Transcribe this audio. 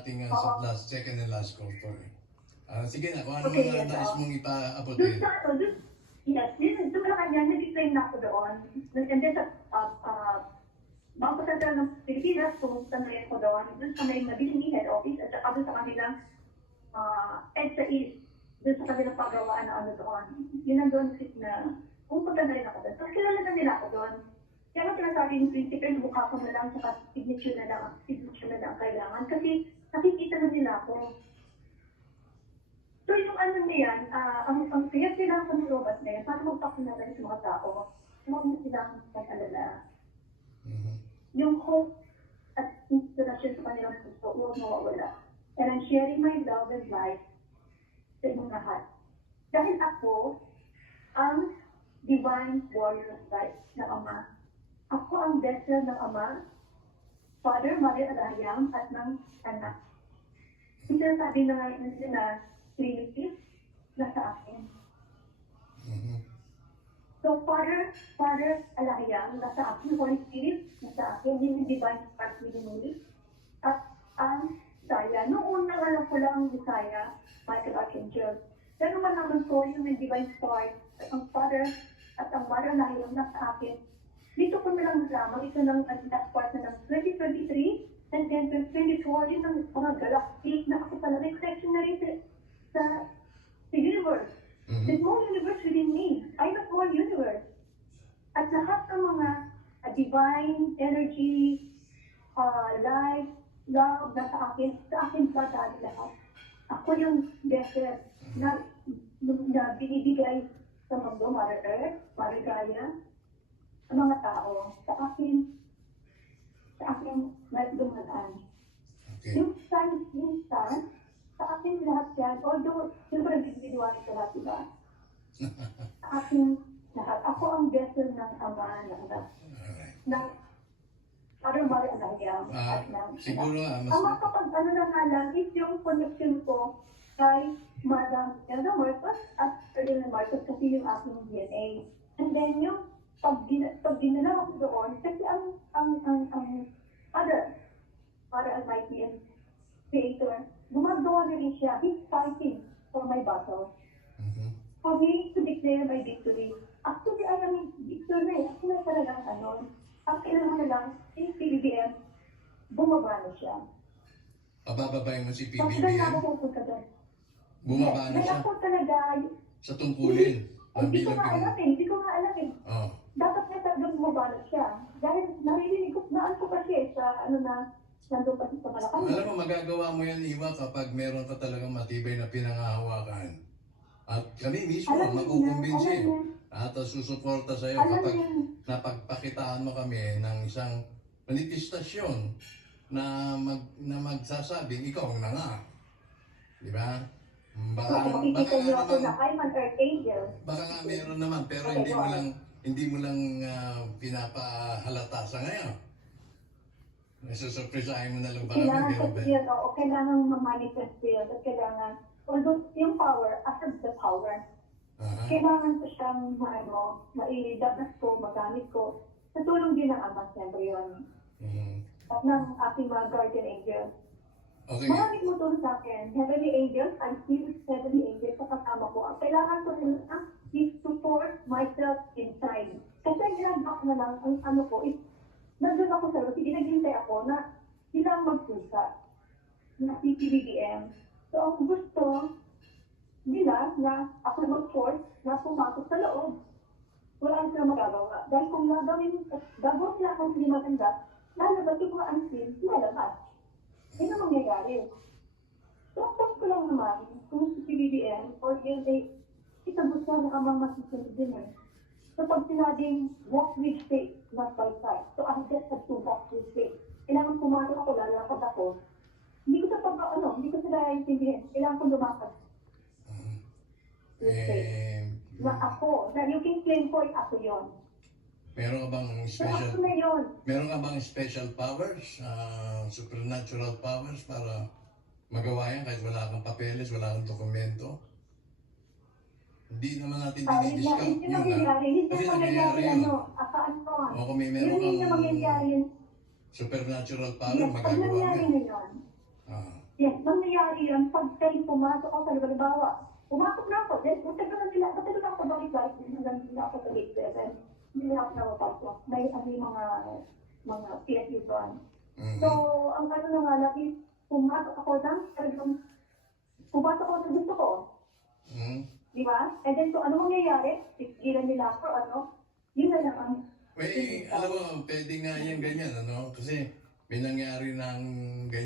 ating Oo. second and last call to. Sige na, kung ano Okay, mga yes, nais oo. mong ipaabot Doon eh. sa ano, yes, doon sa kanya, nag-explain na ako doon. And then bago sa ng Pilipinas, pumunta na rin ako doon. Doon sa may mabiling head office at saka doon sa kanilang EDSA East, doon sa kanilang pagawaan na ano doon. Yun ang doon na pumunta na rin ako doon. So, kilala na nila ako doon. Kaya nga sinasabi ng principal, mukha ko na lang, saka signature na lang ang kailangan. Kasi nakikita na nila ako. So yung ano na yan, ang kaya sila sa nilobat na yan, para magpakunala sa mga tao, huwag na silang mag-alala. Yung hope at inspiration sa kanilang puso, huwag mawawala. And I'm sharing my love and life sa inyong lahat. Dahil ako, ang divine warrior of life ng Ama. Ako ang vessel ng Ama, Father, Mother, Alahayam, at ng anak. Yung sinasabi na ngayon sila, Trinity, nasa akin. So, Father, Alahayam, nasa akin. Holy Spirit, nasa akin. Yung divine spark ni at ang Saya. Noong unang alam ko lang ang Visaya, Michael Archangel. Pero naman ko yung divine spark at ang Father at ang Mother Alahayam nasa akin. Dito ko nalang nalaman, ito ng last part na ng 2023 and then 2024, yun ang mga galactic na ako pala reflection na rin sa universe. There's more universe within me. I have more universe. At lahat ng mga divine energy, life, love na sa akin pa dahil lahat. Ako yung vessel na binibigay sa mundo, Mother Earth, Mother Gaia, sa mga tao, sa akin dumadaan. Okay. Yung sun, sa akin lahat yan, although, siyempre nag-individual sa lahat, diba? Sa akin lahat. Ako ang vessel ng Ama, ng Father, Mother, Alahayam, at ng siguro ang makapag ano na nga lang, is yung connection ko kay Madam Elda Marcos at Ferdinand Marcos kasi yung aking DNA. And then yung pag dinala ako doon, kasi ang Father Almighty and Creator, gumagawa na rin siya. He's fighting for my battle. For me to declare my victory. Actually, I am victory. Ako na talagang ano. Ang kailangan na lang, yung PBBM, bumaba na siya. Pabababayin mo si Tapos na ako PBBM? pupunta doon. Bumaba na siya? Ako talaga, Sa tungkulin? hindi ko nga alam eh. Oh. Dapat na talagang bumaba na siya. Dahil naririnig ko, naan ko kasi sa ano na, nandun kasi sa Malacanang. Alam mo, magagawa mo yan, Iwa, kapag meron ka talagang matibay na pinangahawakan. At kami mismo, makukumbinsi at susuporta sa iyo kapag napagpakitaan mo kami ng isang manifestasyon na magsasabing ikaw ang nanga. Di ba? Baka nga meron naman, pero hindi mo lang pinapahalata sa ngayon. Nasusurprisahin mo na lang ba kami? Kailangan ma-manifest yun. At kailangan, although yung power, asad the power. Kailangan ko siyang mailabas ko, magamit ko. Sa tulong din ng Ama, siyempre yun. At ng aking mga guardian angels. Okay. Maraming mo sa akin. Heavenly angels, I feel heavenly angels sa kasama ko. Ang kailangan ko rin is to force myself inside. Kasi ang ginagawa ko na lang, ang ano ko is, nandun ako sa sige, naghintay ako na silang magsusa na si PBBM. So, ang gusto nila na ako mag-force na pumasok sa loob. Wala silang magagawa. Dahil kung gagawin nila akong hindi maganda, lalabas yung mga unseen, lalabas. Yun ang mangyayari. So, ang point ko lang naman, kung si PBBM or yun ay itagusto ng Amang masusunod din eh. So, pag sinabing walk with faith, not by sight. So, I just have to walk with faith. Kailangan pumasok ako, lalakad ako. Hindi ko sila intindihin. Kailangan ko lumakad. With faith. Na ako, na yung claim ko ay ako yun. Meron ka bang special powers, supernatural powers para magawa yan kahit wala kang papeles, wala kang dokumento? Hindi naman natin dinidiscount yun, kasi nangyayari yun. O kung may meron kang supernatural power, magagawa mo yun. Yes, nangyayari yan pag kayo pumasok ako sa halimbawa. Pumasok na ako, then matagal na nila, matagal na ako balik-balik, hanggang nila ako sa gate 7. Hindi na ako nakapasok. May mga PSU doon. So, ang ano na nga lang is, pumasok ako lang, talagang pumasok ako sa gusto ko. Di ba? And then, so ano mangyayari? Tigilan nila ako, ano? Yun na lang ang... May, alam mo, pwede nga yan ganyan, ano? Kasi may nangyari ng ganyan.